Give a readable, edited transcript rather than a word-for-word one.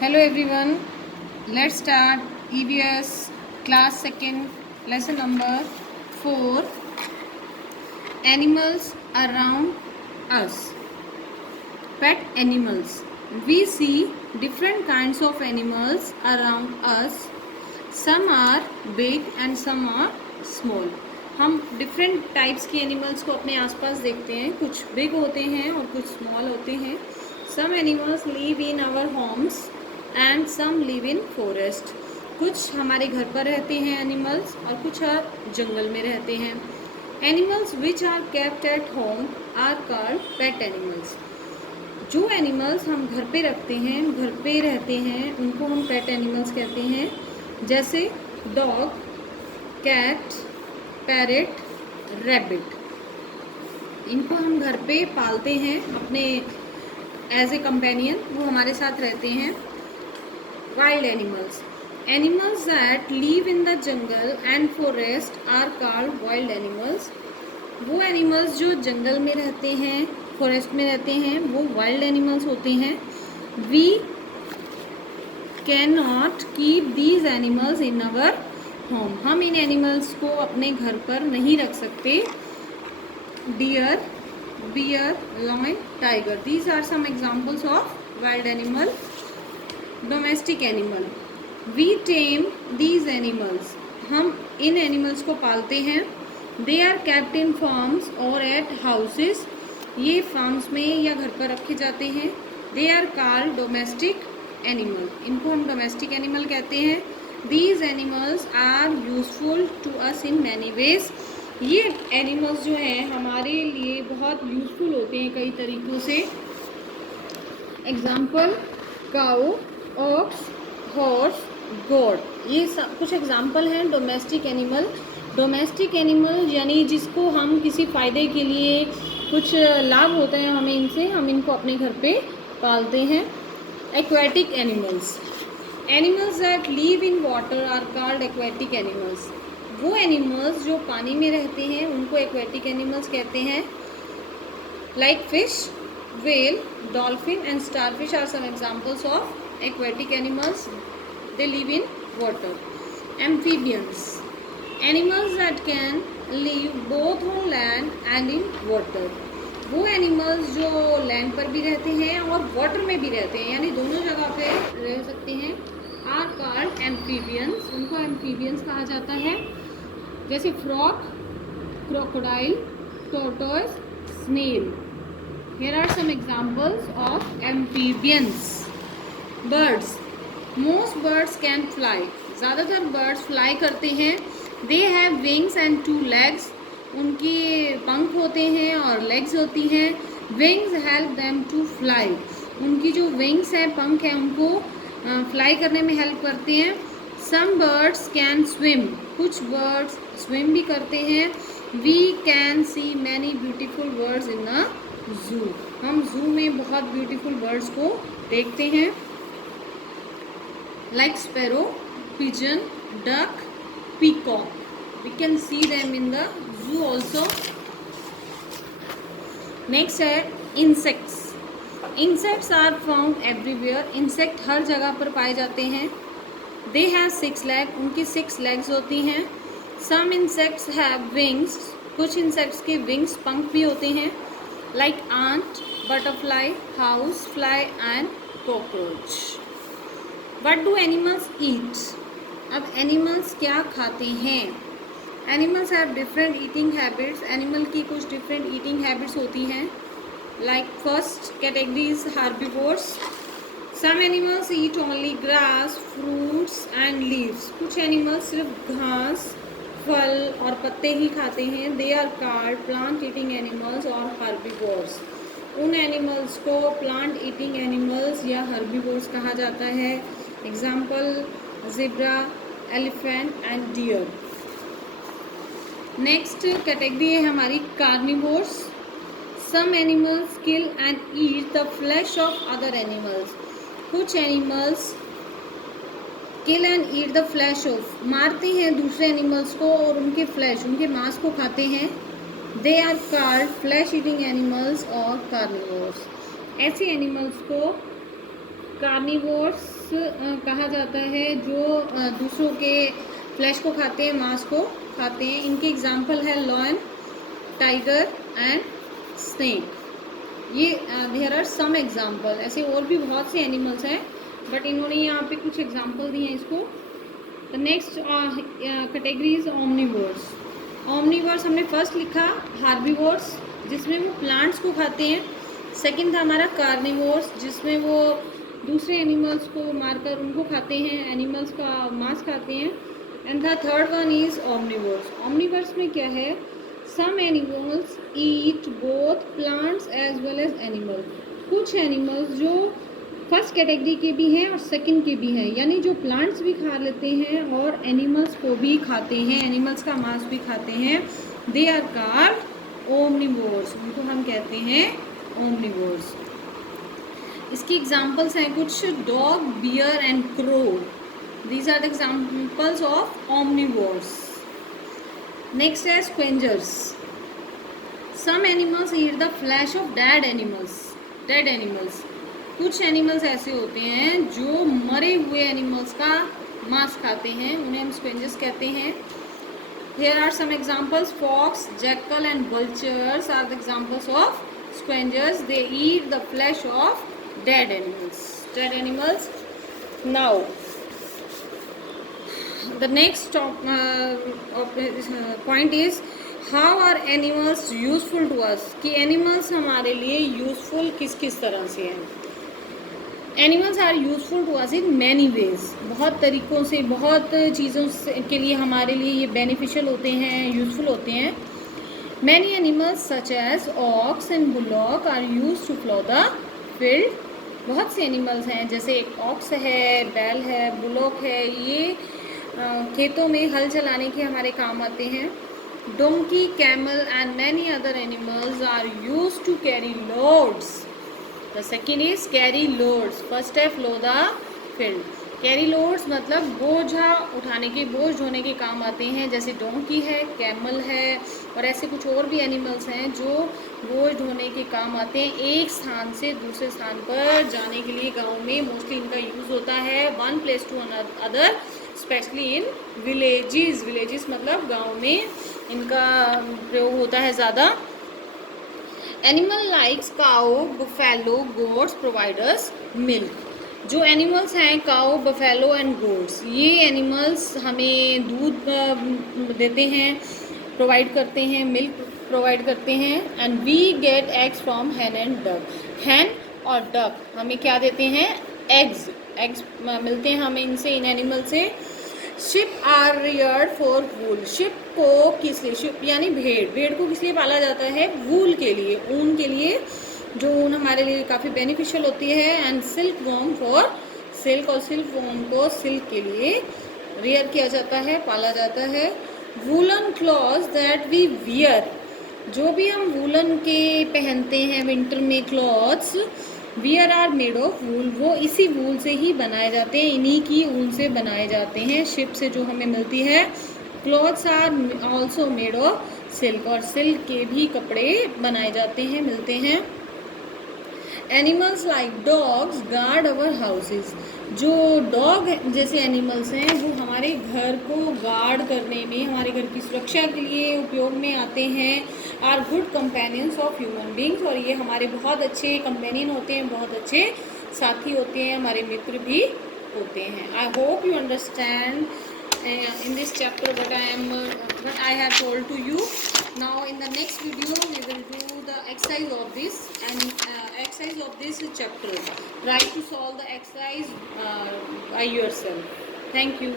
Hello everyone, let's start EVS class 2nd lesson number 4 animals around us. Pet animals. We see different kinds of animals around us. Some are big and some are small. हम different types के animals को अपने आसपास देखते हैं. कुछ big होते हैं और कुछ स्मॉल होते हैं. Some animals live in our homes and some live in forest. कुछ हमारे घर पर रहते हैं एनिमल्स और कुछ जंगल में रहते हैं. Animals which are kept at home are called pet animals. जो एनिमल्स हम घर पे रखते हैं, घर पे रहते हैं, उनको हम पेट एनिमल्स कहते हैं. जैसे डॉग, कैट, पैरेट, रैबिट. इनको हम घर पे पालते हैं अपने एज ए कंपेनियन. वो हमारे साथ रहते हैं. Wild animals. Animals that live in the jungle and forest are called wild animals. वो एनिमल्स जो जंगल में रहते हैं, फॉरेस्ट में रहते हैं, वो वाइल्ड एनिमल्स होते हैं. We can not keep these animals in our home. हम इन एनिमल्स को अपने घर पर नहीं रख सकते. Deer, bear, lion, tiger. These are some examples of wild animal. Domestic animal. We tame these animals. हम इन एनिमल्स को पालते हैं. They are kept in farms और एट हाउसेस. ये फार्म्स में या घर पर रखे जाते हैं. They are called domestic animal. इनको हम डोमेस्टिक एनिमल कहते हैं. These animals are useful to us in many ways. ये एनिमल्स जो हैं हमारे लिए बहुत यूज़फुल होते हैं कई तरीक़ों से. एग्ज़ाम्पल काऊ, ऑक्स, हॉर्स, गोट. ये सब कुछ एग्ज़ाम्पल हैं डोमेस्टिक एनिमल. डोमेस्टिक एनिमल यानी जिसको हम किसी फ़ायदे के लिए कुछ लाभ होते हैं हमें इनसे, हम इनको अपने घर पे पालते हैं. Aquatic animals. Animals that live in water are called aquatic animals. वो एनिमल्स जो पानी में रहते हैं उनको एक्वेटिक एनिमल्स कहते हैं. Like fish, whale, dolphin and starfish are some examples of aquatic animals. They live in water. Amphibians. Animals that can live both on land and in water. वो एनिमल्स जो लैंड पर भी रहते हैं और water में भी रहते हैं, यानी दोनों जगह पे रह सकते हैं, आर कॉल्ड एम्फीबियंस. उनको एम्फीबियंस कहा जाता है. जैसे frog, crocodile, tortoise, snail. Here are some examples of amphibians. Birds. Most birds can fly. ज़्यादातर बर्ड्स फ्लाई करते हैं. They have wings and 2 legs. उनकी पंख होते हैं और लेग्स होती हैं. Wings help them to fly. उनकी जो विंग्स हैं, पंख हैं, उनको फ्लाई करने में हेल्प करते हैं. Some birds can swim. कुछ बर्ड्स स्विम भी करते हैं. We can see many beautiful birds in the zoo. हम जू में बहुत ब्यूटीफुल बर्ड्स को देखते हैं. Like sparrow, pigeon, duck, peacock. We can see them in the zoo also. Next है insects. Insects are found everywhere. Insect हर जगह पर पाए जाते हैं. They have 6 legs. उनकी 6 legs होती हैं. Some insects have wings. कुछ insects के wings, पंख भी होते हैं. Like ant, butterfly, house fly and cockroach. What do animals eat? अब animals क्या खाते हैं? Animals have different eating habits. Animal की कुछ डिफरेंट ईटिंग हैबिट्स होती हैं. Like first category is herbivores. Some animals eat only grass, fruits and leaves. कुछ animals सिर्फ घास, फल और पत्ते ही खाते हैं. They are called plant eating animals और हार्बीवोर्स. उन एनिमल्स को प्लांट ईटिंग एनिमल्स या हार्बीवोर्स कहा जाता है. Example zebra, elephant and deer. Next category है हमारी carnivores. Some animals kill and eat the flesh of other animals. कुछ animals kill and eat the flesh of, मारते हैं दूसरे एनिमल्स को और उनके फ्लैश, उनके मांस को खाते हैं. They are called flesh eating animals और कार्निवोर्स. ऐसे एनिमल्स को कार्निवोर्स कहा जाता है जो दूसरों के फ्लैश को खाते हैं, मांस को खाते हैं। इनके एग्जाम्पल है लॉयन, टाइगर एंड स्नेक। ये देयर आर सम एग्जाम्पल। ऐसे और भी बहुत से एनिमल्स हैं, बट इन्होंने यहाँ पे कुछ एग्जाम्पल दिए हैं इसको। The next category is omnivores. Omnivores हमने फर्स्ट लिखा हार्बीवोर्स, जिसमें वो प्लांट्स को खाते हैं। सेकंड था हमारा कार्निवोर्स, जिसमें वो दूसरे एनिमल्स को मारकर उनको खाते हैं, एनिमल्स का मांस खाते हैं। And the third one is omnivores. Omnivores में क्या है, some animals eat both plants as well as animal. कुछ एनिमल्स जो फर्स्ट कैटेगरी के भी हैं और सेकंड के भी हैं, यानी जो प्लांट्स भी खा लेते हैं और एनिमल्स को भी खाते हैं, एनिमल्स का मांस भी खाते हैं, दे आर कॉल्ड ओमनिवोर्स। उनको हम कहते हैं ओमनिवोर्स। इसकी एग्जांपल्स हैं कुछ, dog, bear and crow. These are the examples of omnivores. Next है scavengers. Some animals eat the flesh of dead animals. कुछ एनिमल्स ऐसे होते हैं जो मरे हुए एनिमल्स का मांस खाते हैं, उन्हें हम स्क्वेंजर्स कहते हैं। Here are some examples. Fox, jackal and vultures are the examples of scavengers. They eat the flesh of dead animals. Now, the next point is how are animals useful to us? कि animals हमारे लिए useful किस तरह से हैं? Animals are useful to us in many ways. बहुत तरीक़ों से, बहुत चीज़ों के लिए हमारे लिए ये बेनिफिशियल होते हैं, यूज़फुल होते हैं। Many animals such as ox and bullock are use to plough the field. बहुत से एनिमल्स हैं, जैसे एक ऑक्स है, बैल है, बुलॉक है, ये खेतों में हल चलाने के हमारे काम आते हैं। Donkey, camel and many other animals are use to carry loads. The second is carry loads. First है flow the field. Carry loads मतलब बोझा उठाने के, बोझ ढोने के काम आते हैं, जैसे डोंकी है, कैमल है और ऐसे कुछ और भी एनिमल्स हैं जो बोझ ढोने के काम आते हैं। एक स्थान से दूसरे स्थान पर जाने के लिए गांव में मोस्टली इनका यूज़ होता है, one place to other, specially in villages मतलब गाँव में इनका प्रयोग होता है ज़्यादा। Animal likes cow, buffalo, goats providers milk. जो एनिमल्स हैं काओ, बफेलो एंड गोट्स, ये एनिमल्स हमें दूध देते हैं, प्रोवाइड करते हैं, मिल्क प्रोवाइड करते हैं। And we get eggs from hen and duck. Hen और डक हमें क्या देते हैं, एग्स मिलते हैं हमें इनसे, इन एनिमल से। Sheep are reared for wool. Sheep को किस लिए, शिप यानी भेड़ को किस लिए पाला जाता है, वूल के लिए, ऊन के लिए, जो ऊन हमारे लिए काफ़ी बेनिफिशियल होती है। And silkworm for silk, और सिल्क वॉर्म को सिल्क के लिए रियर किया जाता है, पाला जाता है। Woollen cloth that we wear. जो भी हम वूलन के पहनते हैं विंटर में clothes, wear are made of wool, वो इसी वूल से ही बनाए जाते हैं, इन्हीं की ऊन से बनाए जाते हैं, शिप से जो हमें मिलती है। Clothes are also made of silk, और सिल्क के भी कपड़े बनाए जाते हैं, मिलते हैं। Animals like dogs guard our houses. जो डॉग जैसे एनिमल्स हैं वो हमारे घर को गार्ड करने में, हमारे घर की सुरक्षा के लिए उपयोग में आते हैं। Are good companions of human beings, और ये हमारे बहुत अच्छे कंपेनियन होते हैं, बहुत अच्छे साथी होते हैं, हमारे मित्र भी होते हैं। I hope you understand in this chapter what I have told to you. Now in the next video we will do the exercise of this exercise of this chapter. Try to solve the exercise by yourself. Thank you.